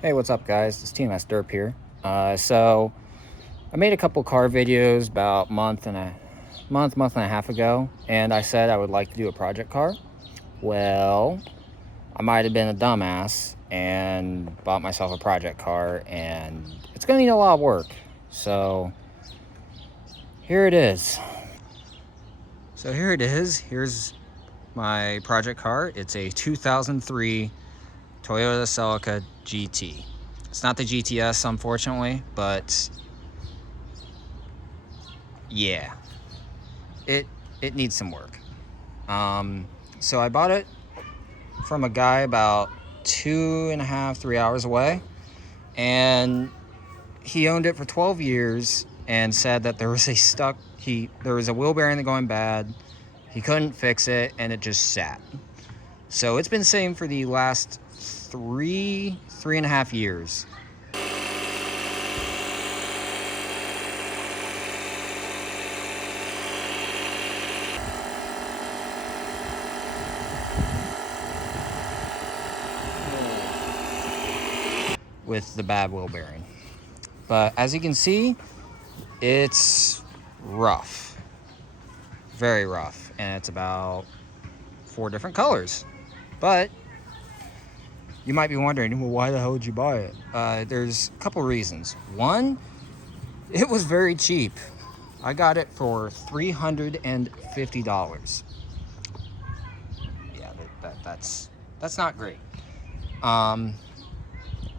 Hey, what's up, guys? It's TMS Derp here. So I made a couple car videos about month and a half ago, and I said I would like to do a project car. Well, I might have been a dumbass and bought myself a project car, and it's gonna need a lot of work. So here it is. Here's my project car. It's a 2003 Toyota Celica GT. It's not the GTS, unfortunately, but yeah, it needs some work. So I bought it from a guy about 2.5, 3 hours away, and he owned it for 12 years and said that there was a wheel bearing going bad. He couldn't fix it, and it just sat. So it's been sitting for the last 3.5 years. With the bad wheel bearing. But as you can see, it's rough. Very rough. And it's about 4 different colors. But you might be wondering, well, why the hell would you buy it? There's a couple reasons. One, it was very cheap. I got it for $350. Yeah, that's not great.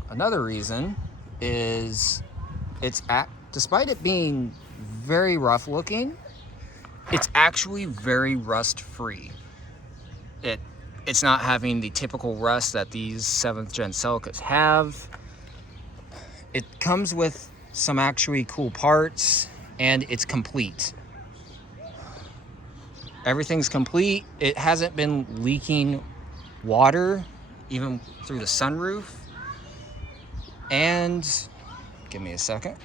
Another reason is despite it being very rough looking, it's actually very rust free. It's not having the typical rust that these 7th gen Celicas have. It comes with some actually cool parts, and it's complete. Everything's complete. It hasn't been leaking water even through the sunroof. And give me a second.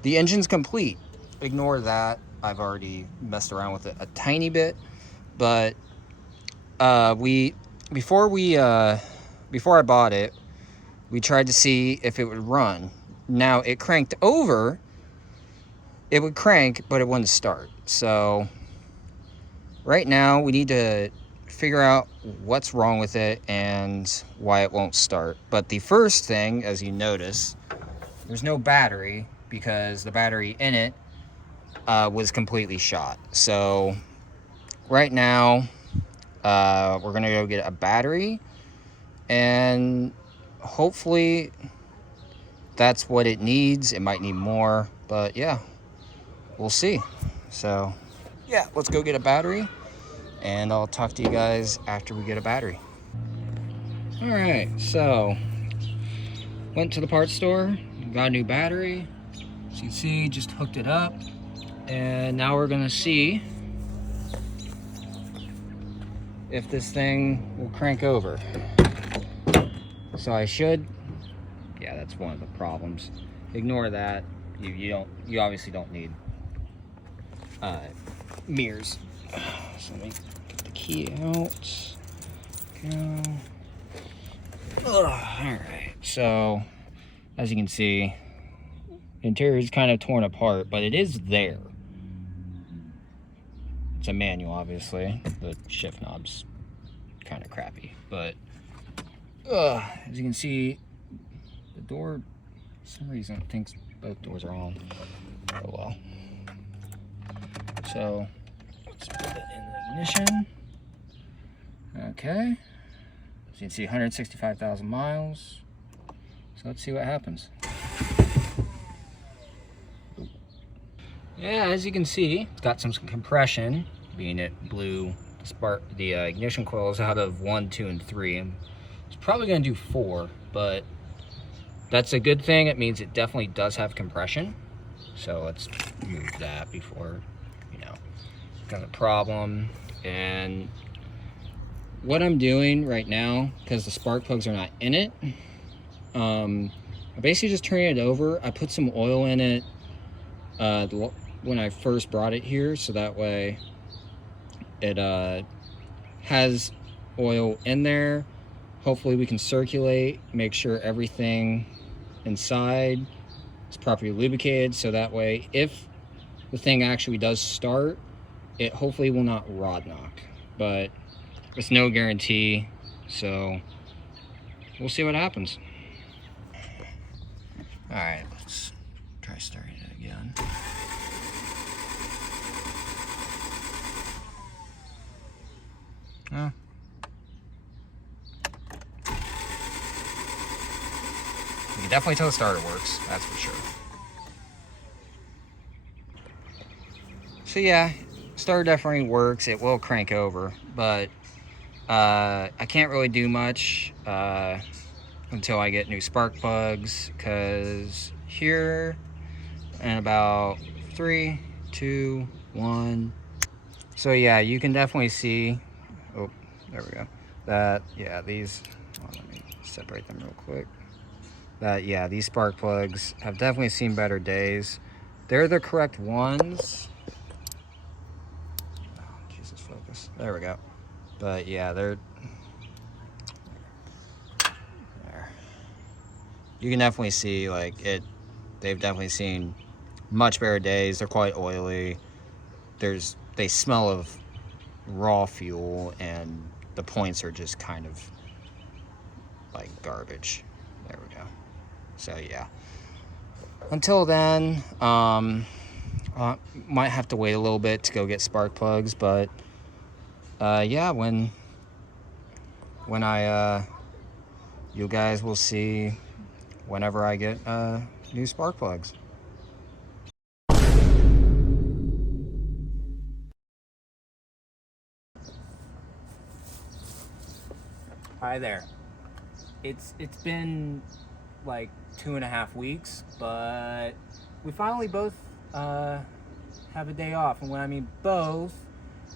The engine's complete. Ignore that. I've already messed around with it a tiny bit, but before I bought it, we tried to see if it would run. Now it cranked over. It would crank, but it wouldn't start. So right now we need to figure out what's wrong with it and why it won't start. But the first thing, as you notice, there's no battery because the battery in it was completely shot. So right now we're gonna go get a battery, and hopefully that's what it needs. It might need more, but yeah, we'll see. So yeah, let's go get a battery, and I'll talk to you guys after we get a battery. All right, so went to the parts store, got a new battery. As you can see, just hooked it up, and now we're gonna see if this thing will crank over. So I should, yeah, that's one of the problems. Ignore that. You obviously don't need mirrors. So let me get the key out. Go. All right, so as you can see, the interior is kind of torn apart, but it is there. It's a manual, obviously. The shift knob's kind of crappy, but as you can see, the door, for some reason, thinks both doors are on. Oh well. So let's put it in the ignition. Okay. As you can see, 165,000 miles. So let's see what happens. Yeah, as you can see, it's got some compression, being it blew the ignition coils out of 1, 2, and 3. It's probably going to do 4, but that's a good thing. It means it definitely does have compression. So let's move that before, becomes a problem. And what I'm doing right now, because the spark plugs are not in it, I basically just turn it over. I put some oil in it when I first brought it here, so that way it has oil in there. Hopefully we can circulate, make sure everything inside is properly lubricated, so that way if the thing actually does start, it hopefully will not rod knock, but it's no guarantee, so we'll see what happens. All right, let's try starting it again. Oh. You can definitely tell the starter works, that's for sure. So yeah, starter definitely works. It will crank over, but I can't really do much until I get new spark plugs, because here in about 3, 2, 1. So yeah, you can definitely see, oh, there we go, that, yeah, these, well, let me separate them real quick. That, yeah, these spark plugs have definitely seen better days. They're the correct ones. Oh, Jesus, focus. There we go. But yeah, they're there. You can definitely see, like, it. They've definitely seen much better days. They're quite oily. They smell of raw fuel, and the points are just kind of like garbage. There we go. So yeah. Until then, might have to wait a little bit to go get spark plugs, but yeah, when I you guys will see whenever I get new spark plugs. Hi there. It's been like 2.5 weeks, but we finally both have a day off. And when I mean both,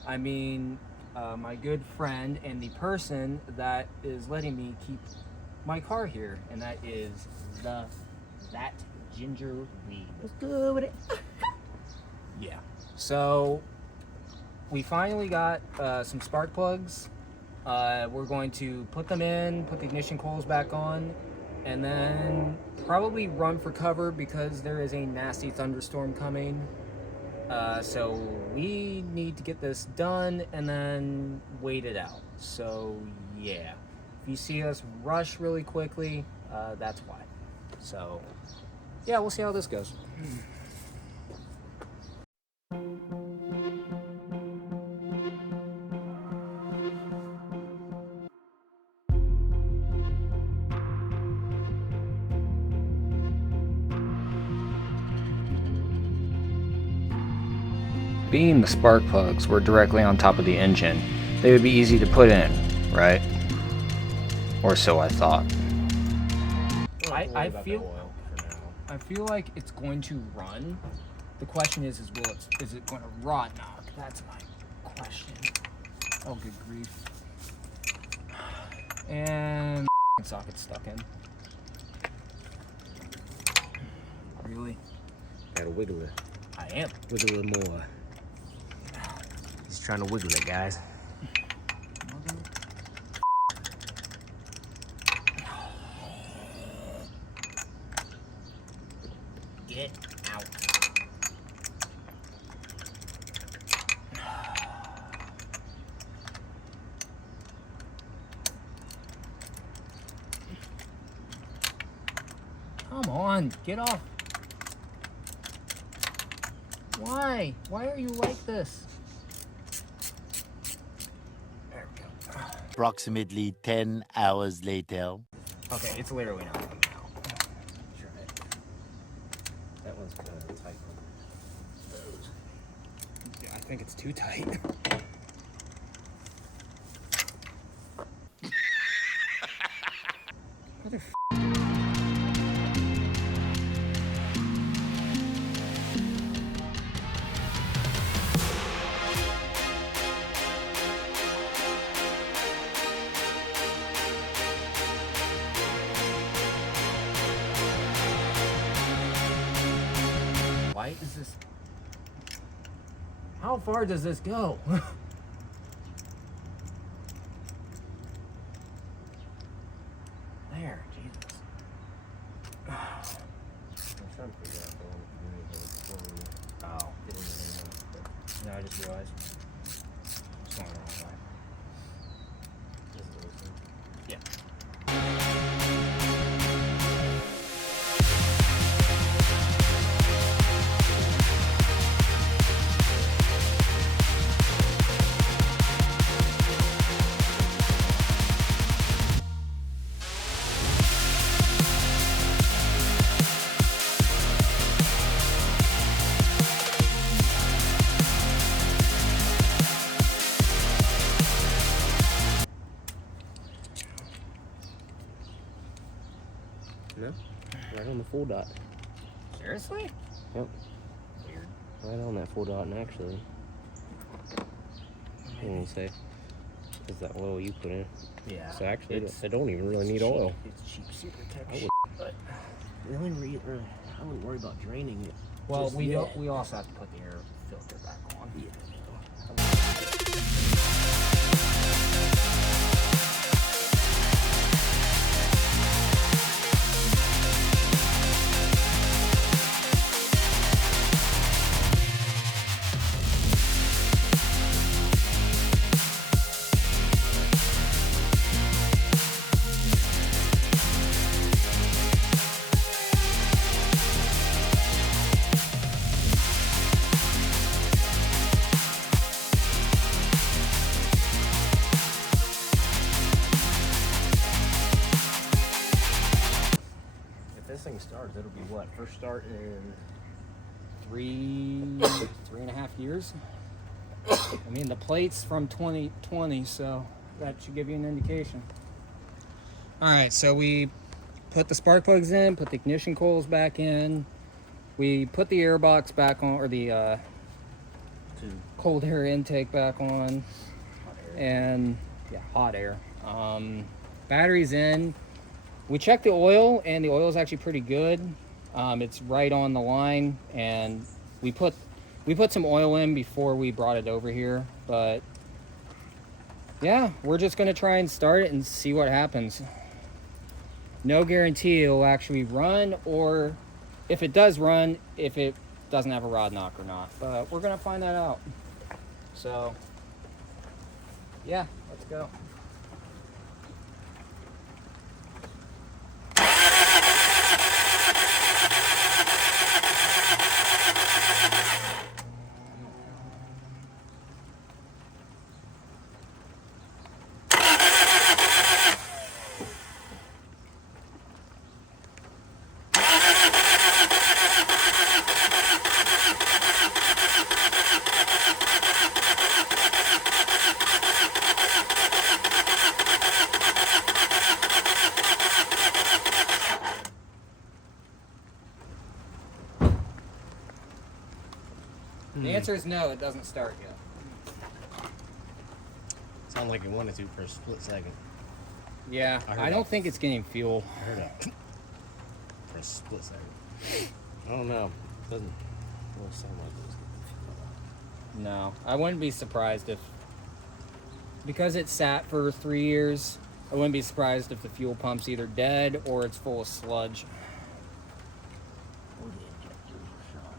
I mean my good friend and the person that is letting me keep my car here, and that is that ginger weed. What's good with it? Yeah. So we finally got some spark plugs. We're going to put them in, put the ignition coils back on, and then probably run for cover because there is a nasty thunderstorm coming. So we need to get this done and then wait it out. So yeah, if you see us rush really quickly, that's why. So yeah, we'll see how this goes. Being the spark plugs were directly on top of the engine, they would be easy to put in, right? Or so I thought. I feel like it's going to run. The question is it going to rod knock? That's my question. Oh, good grief. And socket's stuck in. Really? Gotta wiggle it. I am. Wiggle it more. Just trying to wiggle it, guys. Get out. Come on, get off. Why? Why are you like this? There we go. Approximately 10 hours later. Okay, it's literally not moving now. Try it. That one's kind of tight. Yeah, I think it's too tight. Why is this? How far does this go? trying to figure out if I want to do anything before we Oh. get into anything. But No, I just realized. It's going the wrong way. this is what it's Yeah. No? Right on the full dot. Seriously? Yep. Weird. Right on that full dot, and actually, I'm gonna say, is that oil you put in? Yeah. So actually, it's- they don't even really need cheap. oil. It's cheap super I protection. would- But I wouldn't worry about draining it. well, just we yet. don't, we also have to put the air filter back on. Yeah. If this thing starts, it'll be what? First start in 3.5 years. I mean, the plate's from 2020, so that should give you an indication. All right, so we put the spark plugs in, put the ignition coils back in. We put the air box back on, or the two. cold air intake back on, and yeah, hot air. Batteries in. We checked the oil, and the oil is actually pretty good. It's right on the line, and we put some oil in before we brought it over here. But yeah, we're just gonna try and start it and see what happens. No guarantee it'll actually run, or if it does run, if it doesn't have a rod knock or not. But we're gonna find that out. So yeah, let's go. The answer is no, it doesn't start yet. Sound like it wanted to for a split second. Yeah, I heard I don't that. think it's getting fuel. I heard that for a split second. I don't know. Doesn't really sound like it. No, I wouldn't be surprised if, because it sat for 3 years, I wouldn't be surprised if the fuel pump's either dead or it's full of sludge. Or the injectors are shot.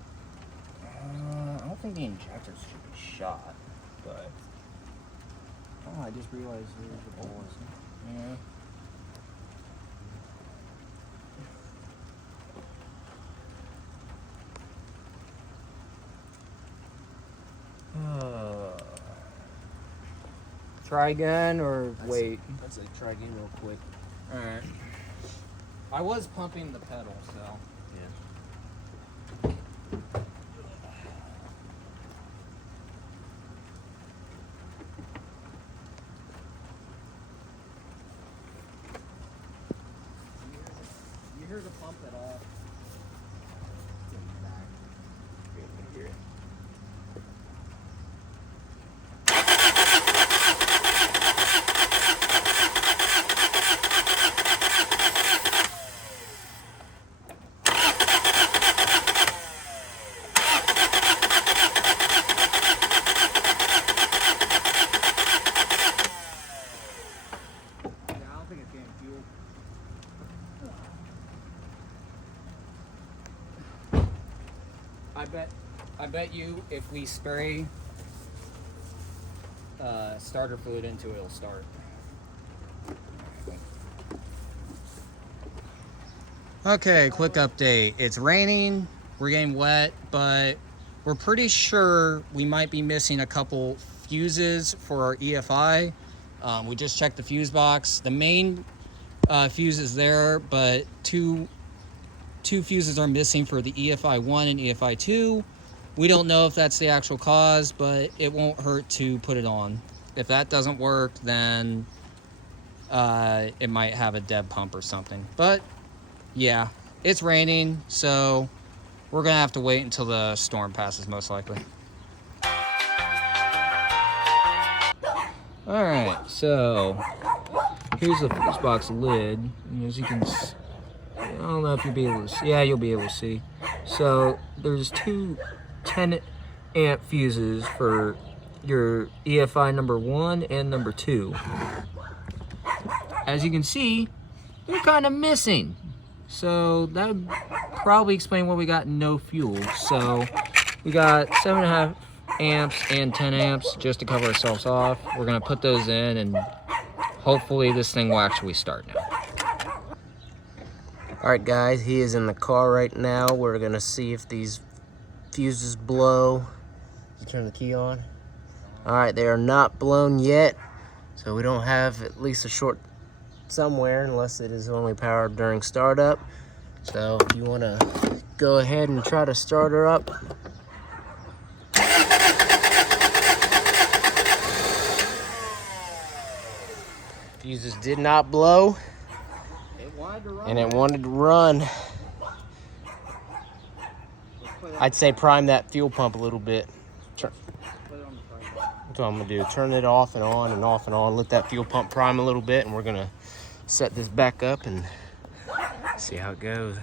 I don't think the injectors should be shot, but oh, I just realized there's a bowl. Yeah. Try again or wait? I'd say try again real quick. Alright. I was pumping the pedal, so. Yeah. You hear the pump at all? Yeah, I don't think it's getting fuel. I bet you if we spray starter fluid into it, it'll start. Okay, quick update. It's raining, we're getting wet, but we're pretty sure we might be missing a couple fuses for our EFI. We just checked the fuse box. The main fuse is there, but two fuses are missing for the EFI 1 and EFI 2. We don't know if that's the actual cause, but it won't hurt to put it on. If that doesn't work, then it might have a dead pump or something. But yeah, it's raining, so we're gonna have to wait until the storm passes, most likely. All right, so here's the fuse box lid. As you can see, I don't know if you'll be able to see. Yeah, you'll be able to see. So there's two 10 amp fuses for your EFI number 1 and number 2. As you can see, they're kind of missing. So that would probably explain why we got no fuel. So we got 7.5 amps and 10 amps just to cover ourselves off. We're gonna put those in and hopefully this thing will actually start now. All right, guys, he is in the car right now. We're gonna see if these fuses blow. You turn the key on. All right, they are not blown yet. So we don't have at least a short somewhere unless it is only powered during startup. So if you want to go ahead and try to start her up. Fuses did not blow, and it wanted to run. I'd say prime that fuel pump a little bit. That's what I'm gonna do. Turn it off and on and off and on. Let that fuel pump prime a little bit, and we're gonna set this back up and see how it goes.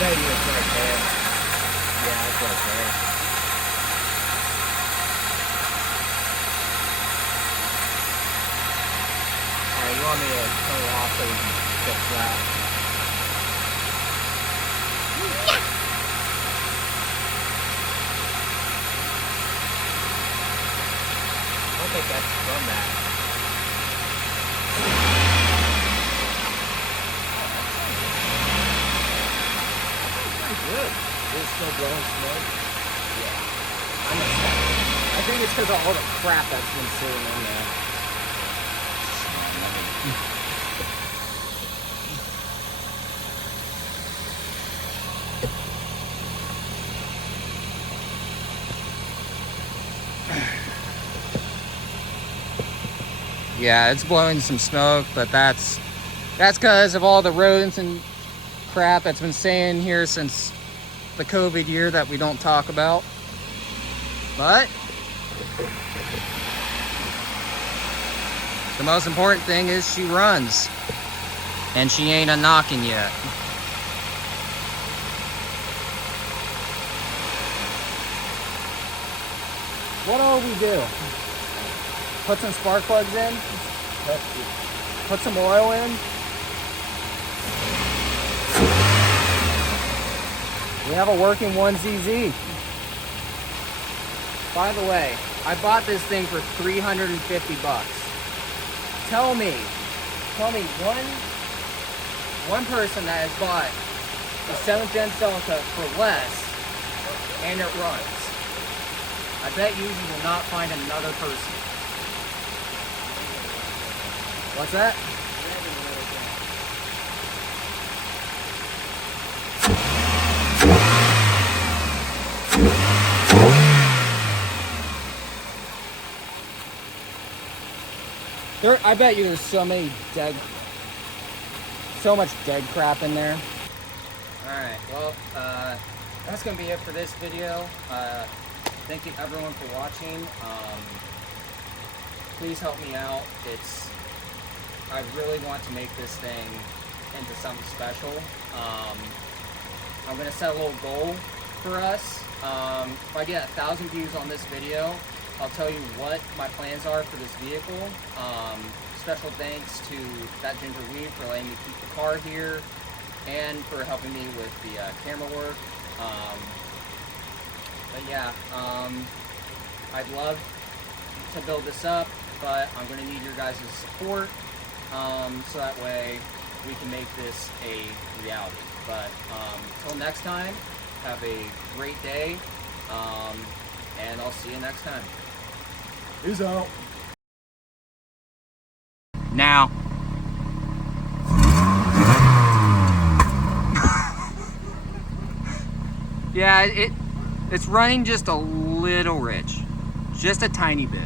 Maybe it's right there. Yeah, it's right there. Alright, you want me to turn it off so we can fix that? I don't think that's from that. Good. It's still blowing smoke? Yeah. I think it's because of all the crap that's been sitting in there. Yeah, it's blowing some smoke, but that's because of all the rodents and crap that's been staying here since the COVID year that we don't talk about. But the most important thing is she runs, and she ain't a knocking yet. What all we do? Put some spark plugs in? Put some oil in? We have a working 1ZZ. By the way, I bought this thing for $350. Tell me one person that has bought the 7th gen Celica for less and it runs. I bet you will not find another person. What's that? I bet you there's so much dead crap in there. Alright, well, that's gonna be it for this video. Thank you everyone for watching. Please help me out. I really want to make this thing into something special. I'm gonna set a little goal for us. If I get 1,000 views on this video, I'll tell you what my plans are for this vehicle. Special thanks to that Ginger Weave for letting me keep the car here and for helping me with the camera work. But yeah, I'd love to build this up, but I'm going to need your guys' support, so that way we can make this a reality. But until next time, have a great day, and I'll see you next time. Peace out. Now. Yeah, it's running just a little rich. Just a tiny bit.